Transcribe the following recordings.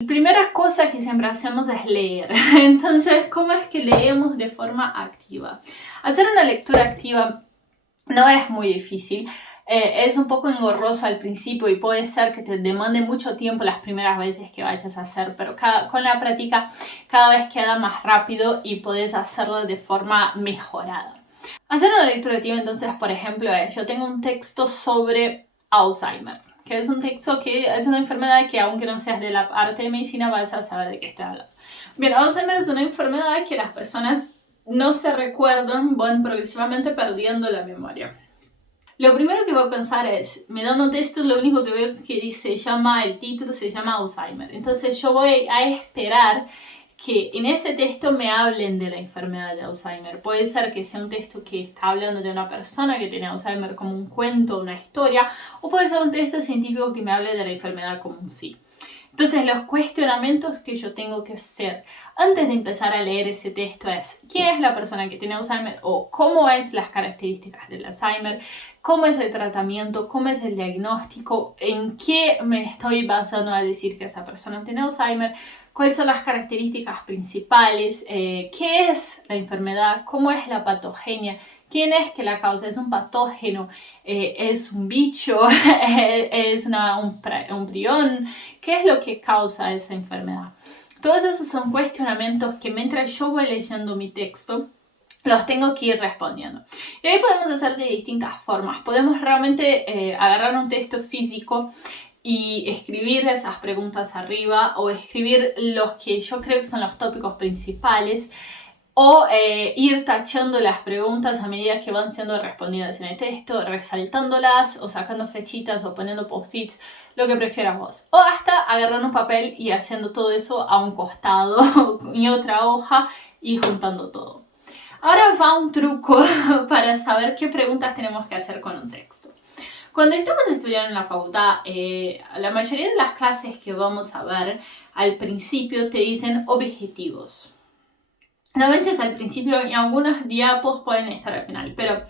La primera cosa que siempre hacemos es leer. Entonces, ¿cómo es que leemos de forma activa? Hacer una lectura activa no es muy difícil. Es un poco engorroso al principio y puede ser que te demande mucho tiempo las primeras veces que vayas a hacer, pero con la práctica cada vez queda más rápido y puedes hacerlo de forma mejorada. Hacer una lectura activa, entonces, por ejemplo, yo tengo un texto sobre Alzheimer, que es un texto que es una enfermedad que, aunque no seas de la parte de medicina, vas a saber de qué estoy hablando. Bien, Alzheimer es una enfermedad que las personas no se recuerdan, van progresivamente perdiendo la memoria. Lo primero que voy a pensar es, me dan un texto, lo único que veo que dice, el título se llama Alzheimer. Entonces yo voy a esperar que en ese texto me hablen de la enfermedad de Alzheimer. Puede ser que sea un texto que está hablando de una persona que tiene Alzheimer como un cuento, una historia, o puede ser un texto científico que me hable de la enfermedad como un sí. Entonces, los cuestionamientos que yo tengo que hacer antes de empezar a leer ese texto es ¿quién es la persona que tiene Alzheimer? O ¿cómo es las características del Alzheimer? ¿Cómo es el tratamiento? ¿Cómo es el diagnóstico? ¿En qué me estoy basando a decir que esa persona tiene Alzheimer? ¿Cuáles son las características principales? ¿Qué es la enfermedad? ¿Cómo es la patogenia? ¿Quién es que la causa? ¿Es un patógeno? ¿Es un bicho? ¿Es un prión? ¿Qué es lo que causa esa enfermedad? Todos esos son cuestionamientos que mientras yo voy leyendo mi texto, los tengo que ir respondiendo. Y ahí podemos hacer de distintas formas. Podemos realmente agarrar un texto físico y escribir esas preguntas arriba o escribir los que yo creo que son los tópicos principales o ir tachando las preguntas a medida que van siendo respondidas en el texto, resaltándolas o sacando flechitas o poniendo post-its, lo que prefieras vos. O hasta agarrando un papel y haciendo todo eso a un costado y otra hoja y juntando todo. Ahora va un truco para saber qué preguntas tenemos que hacer con un texto. Cuando estamos estudiando en la facultad, la mayoría de las clases que vamos a ver al principio te dicen objetivos. Normalmente es al principio y algunos diapos pueden estar al final, pero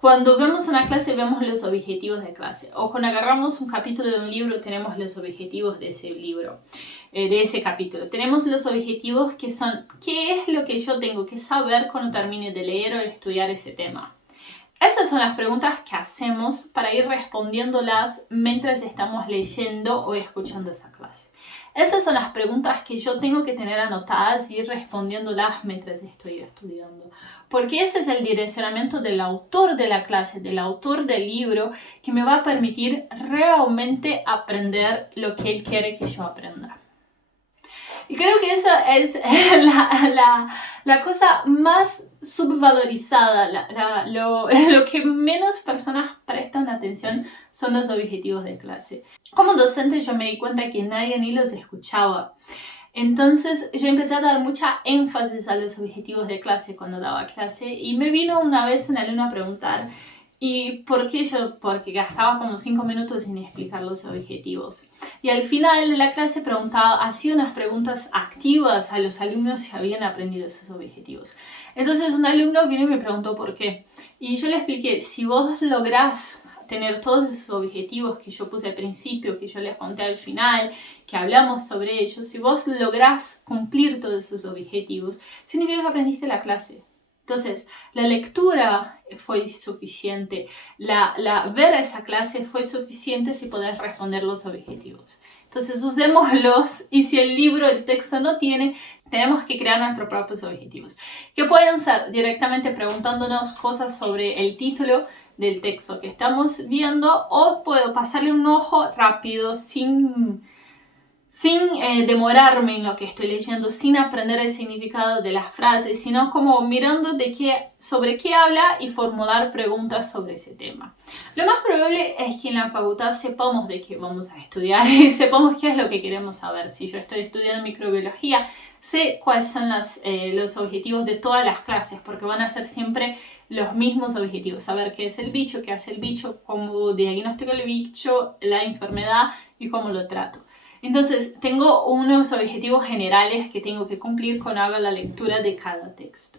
cuando vemos una clase vemos los objetivos de clase, o cuando agarramos un capítulo de un libro tenemos los objetivos de ese libro, de ese capítulo. Tenemos los objetivos que son ¿qué es lo que yo tengo que saber cuando termine de leer o de estudiar ese tema? Esas son las preguntas que hacemos para ir respondiéndolas mientras estamos leyendo o escuchando esa clase. Esas son las preguntas que yo tengo que tener anotadas y ir respondiéndolas mientras estoy estudiando. Porque ese es el direccionamiento del autor de la clase, del autor del libro, que me va a permitir realmente aprender lo que él quiere que yo aprenda. Y creo que eso es la cosa más subvalorizada, lo que menos personas prestan atención son los objetivos de clase. Como docente yo me di cuenta que nadie ni los escuchaba. Entonces yo empecé a dar mucha énfasis a los objetivos de clase cuando daba clase y me vino una vez un alumno a preguntar ¿y por qué yo? Porque gastaba como 5 minutos sin explicar los objetivos. Y al final de la clase hacía unas preguntas activas a los alumnos si habían aprendido esos objetivos. Entonces un alumno vino y me preguntó por qué. Y yo le expliqué, si vos lográs tener todos esos objetivos que yo puse al principio, que yo les conté al final, que hablamos sobre ellos, si vos lográs cumplir todos esos objetivos, significa que aprendiste la clase. Entonces, la lectura fue suficiente, ver esa clase fue suficiente si podés responder los objetivos. Entonces, usémoslos y si el libro, el texto no tiene, tenemos que crear nuestros propios objetivos. Que pueden ser directamente preguntándonos cosas sobre el título del texto que estamos viendo o puedo pasarle un ojo rápido sin demorarme en lo que estoy leyendo, sin aprender el significado de las frases, sino como mirando sobre qué habla y formular preguntas sobre ese tema. Lo más probable es que en la facultad sepamos de qué vamos a estudiar y sepamos qué es lo que queremos saber. Si yo estoy estudiando microbiología, sé cuáles son los objetivos de todas las clases, porque van a ser siempre los mismos objetivos. Saber qué es el bicho, qué hace el bicho, cómo diagnostico el bicho, la enfermedad y cómo lo trato. Entonces, tengo unos objetivos generales que tengo que cumplir cuando hago la lectura de cada texto.